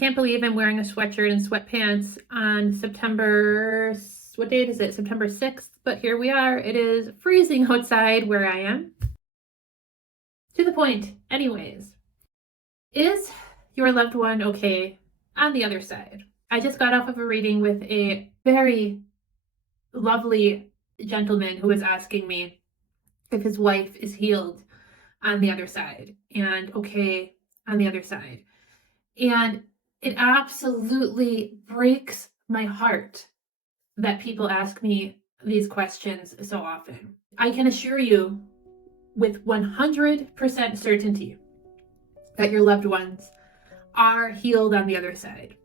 can't believe I'm wearing a sweatshirt and sweatpants on September, what date is it? September 6th, but here we are. It is freezing outside where I am. To the point, anyways. Is your loved one okay on the other side? I just got off of a reading with a very lovely gentleman who was asking me if his wife is healed on the other side and okay on the other side. And it absolutely breaks my heart that people ask me these questions so often. I can assure you with 100% certainty that your loved ones are healed on the other side.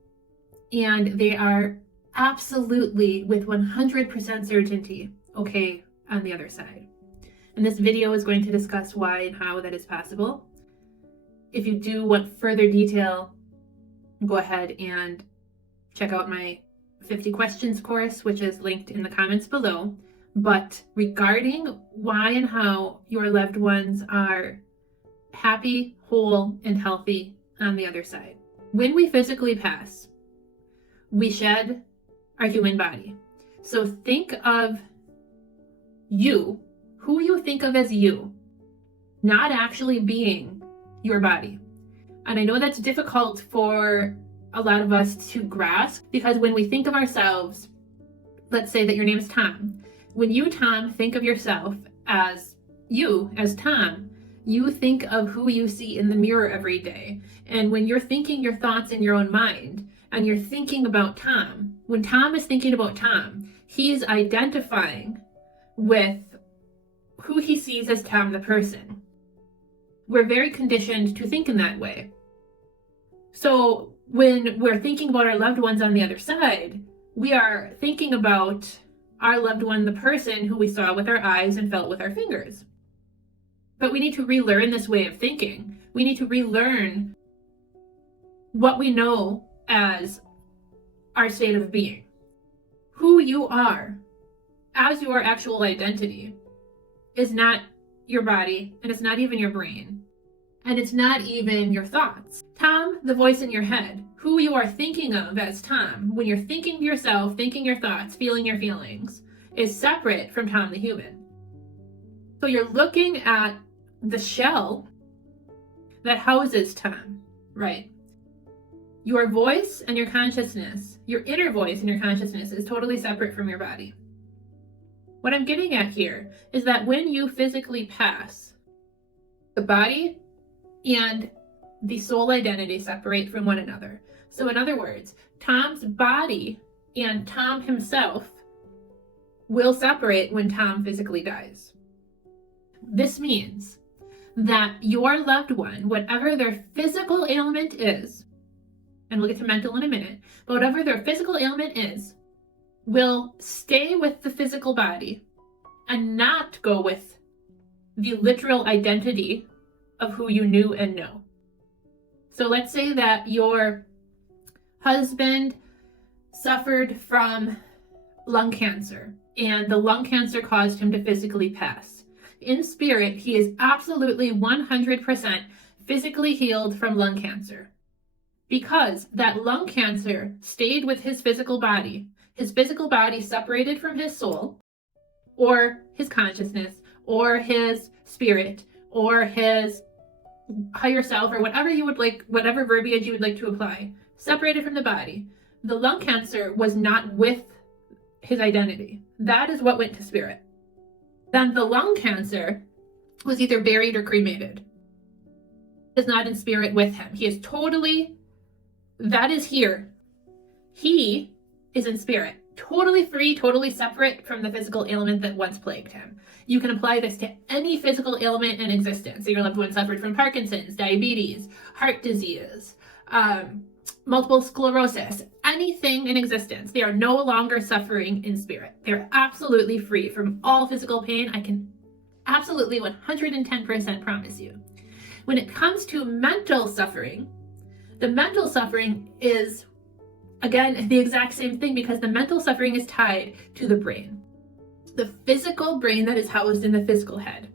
And they are absolutely, with 100% certainty, okay on the other side. And this video is going to discuss why and how that is possible. If you do want further detail, go ahead and check out my 50 questions course, which is linked in the comments below. But regarding why and how your loved ones are happy, whole, and healthy on the other side. When we physically pass, we shed our human body. So think of you, who you think of as you, not actually being your body. And I know that's difficult for a lot of us to grasp, because when we think of ourselves, let's say that your name is Tom. When you, Tom, think of yourself as you, as Tom, you think of who you see in the mirror every day. And when you're thinking your thoughts in your own mind and you're thinking about Tom, when Tom is thinking about Tom, he's identifying with who he sees as Tom the person. We're very conditioned to think in that way. So when we're thinking about our loved ones on the other side, we are thinking about our loved one, the person who we saw with our eyes and felt with our fingers. But we need to relearn this way of thinking. We need to relearn what we know as our state of being. Who you are as your actual identity is not your body, and it's not even your brain, and it's not even your thoughts. Tom, the voice in your head, who you are thinking of as Tom, when you're thinking of yourself, thinking your thoughts, feeling your feelings, is separate from Tom the human. So you're looking at the shell that houses Tom, right? Your voice and your consciousness, your inner voice and your consciousness is totally separate from your body. What I'm getting at here is that when you physically pass, the body and the soul identity separate from one another. So in other words, Tom's body and Tom himself will separate when Tom physically dies. This means that your loved one, whatever their physical ailment is, and we'll get to mental in a minute, but whatever their physical ailment is, will stay with the physical body and not go with the literal identity of who you knew and know. So let's say that your husband suffered from lung cancer and the lung cancer caused him to physically pass. In spirit, he is absolutely 100% physically healed from lung cancer, because that lung cancer stayed with his physical body separated from his soul or his consciousness or his spirit or his higher self, or whatever you would like, whatever verbiage you would like to apply, separated from the body. The lung cancer was not with his identity. That is what went to spirit. Then the lung cancer was either buried or cremated. He is not in spirit with him. He is totally, that is here. He is in spirit, totally free, totally separate from the physical ailment that once plagued him. You can apply this to any physical ailment in existence. So your loved one suffered from Parkinson's, diabetes, heart disease, multiple sclerosis, anything in existence. They are no longer suffering in spirit. They're absolutely free from all physical pain. I can absolutely 110% promise you. When it comes to mental suffering, the mental suffering is, again, the exact same thing, because the mental suffering is tied to the brain. The physical brain that is housed in the physical head.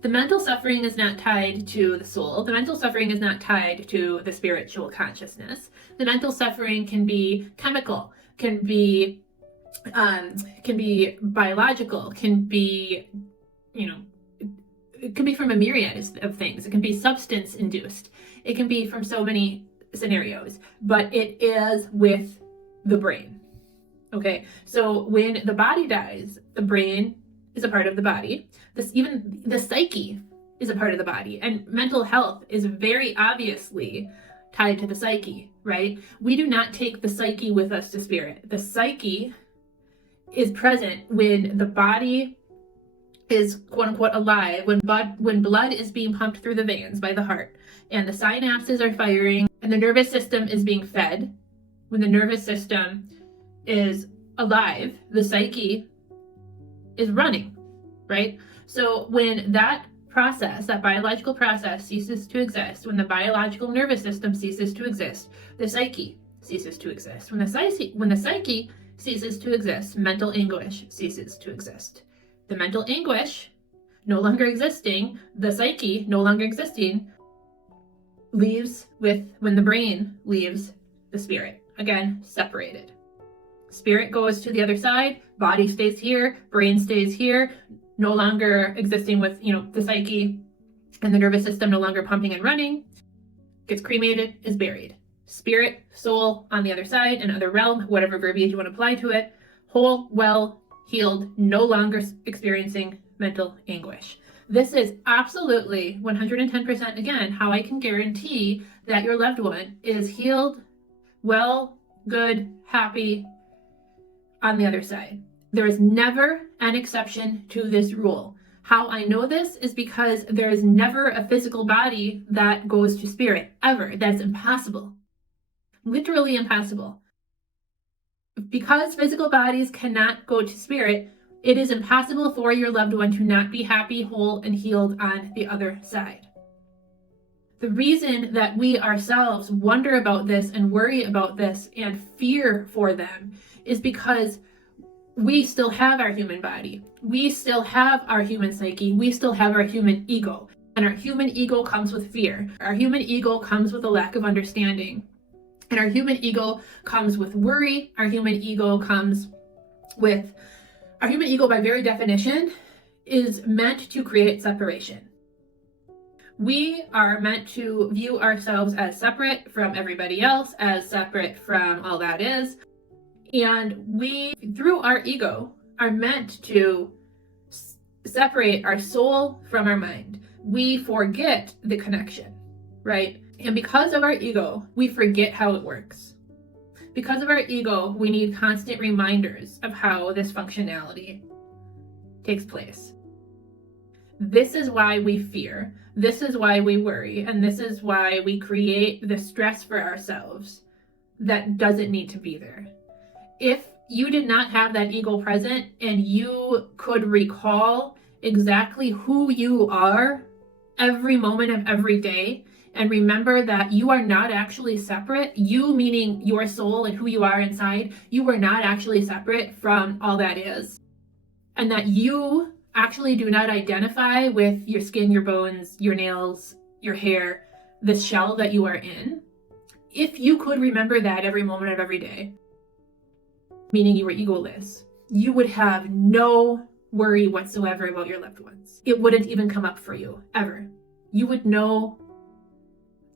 The mental suffering is not tied to the soul. The mental suffering is not tied to the spiritual consciousness. The mental suffering can be chemical, can be biological, can be, it can be from a myriad of things. It can be substance induced. It can be from so many scenarios, but it is with the brain. Okay, so when the body dies, the brain is a part of the body. Even the psyche is a part of the body, and mental health is very obviously tied to the psyche, right? We do not take the psyche with us to spirit. The psyche is present when the body is quote unquote alive, when blood is being pumped through the veins by the heart, and the synapses are firing, and the nervous system is being fed. When the nervous system is alive, the psyche is running, right? So when that process, that biological process ceases to exist, when the biological nervous system ceases to exist, the psyche ceases to exist. When the psyche ceases to exist, mental anguish ceases to exist. The mental anguish no longer existing, the psyche no longer existing, leaves when the brain leaves the spirit. Again, separated. Spirit goes to the other side, body stays here, brain stays here, no longer existing with, the psyche and the nervous system no longer pumping and running, gets cremated, is buried. Spirit, soul on the other side, another realm, whatever verbiage you want to apply to it, whole, well, healed, no longer experiencing mental anguish. This is absolutely 110% again how I can guarantee that your loved one is healed, well, good, happy on the other side. There is never an exception to this rule. How I know this is because there is never a physical body that goes to spirit, ever. That's impossible. Literally impossible. Because physical bodies cannot go to spirit, it is impossible for your loved one to not be happy, whole, and healed on the other side. The reason that we ourselves wonder about this and worry about this and fear for them is because we still have our human body. We still have our human psyche. We still have our human ego. And our human ego comes with fear. Our human ego comes with a lack of understanding. And our human ego comes with worry. Our human ego by very definition is meant to create separation. We are meant to view ourselves as separate from everybody else, as separate from all that is. And we, through our ego, are meant to separate our soul from our mind. We forget the connection, right? And because of our ego, we forget how it works. Because of our ego, we need constant reminders of how this functionality takes place. This is why we fear. This is why we worry. And this is why we create the stress for ourselves that doesn't need to be there. If you did not have that ego present and you could recall exactly who you are every moment of every day, and remember that you are not actually separate, you meaning your soul and who you are inside, you are not actually separate from all that is. And that you actually do not identify with your skin, your bones, your nails, your hair, the shell that you are in. If you could remember that every moment of every day, meaning you were egoless, you would have no worry whatsoever about your loved ones. It wouldn't even come up for you, ever. You would know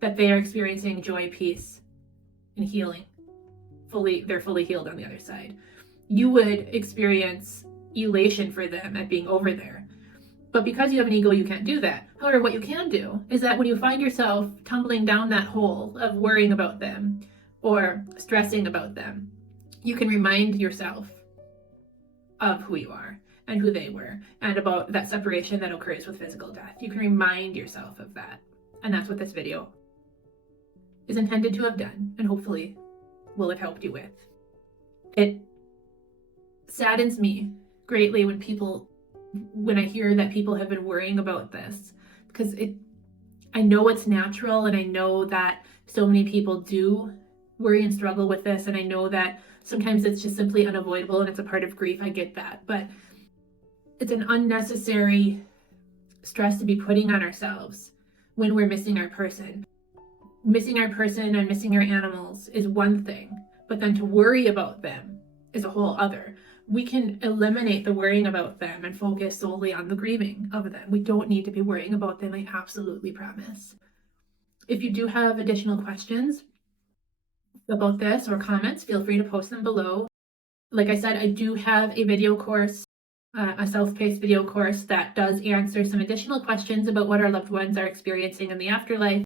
that they are experiencing joy, peace, and healing. They're fully healed on the other side. You would experience elation for them at being over there. But because you have an ego, you can't do that. However, what you can do is that when you find yourself tumbling down that hole of worrying about them or stressing about them, you can remind yourself of who you are and who they were and about that separation that occurs with physical death. You can remind yourself of that. And that's what this video is intended to have done, and hopefully will have helped you with. It saddens me greatly when I hear that people have been worrying about this, because I know it's natural, and I know that so many people do worry and struggle with this, and I know that sometimes it's just simply unavoidable and it's a part of grief. I get that, but it's an unnecessary stress to be putting on ourselves when we're missing our person. Missing our person and missing our animals is one thing, but then to worry about them is a whole other. We can eliminate the worrying about them and focus solely on the grieving of them. We don't need to be worrying about them, I absolutely promise. If you do have additional questions about this or comments, feel free to post them below. Like I said, I do have a video course, a self-paced video course that does answer some additional questions about what our loved ones are experiencing in the afterlife.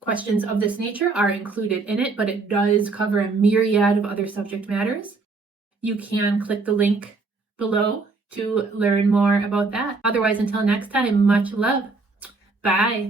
Questions of this nature are included in it, but it does cover a myriad of other subject matters. You can click the link below to learn more about that. Otherwise, until next time, much love. Bye.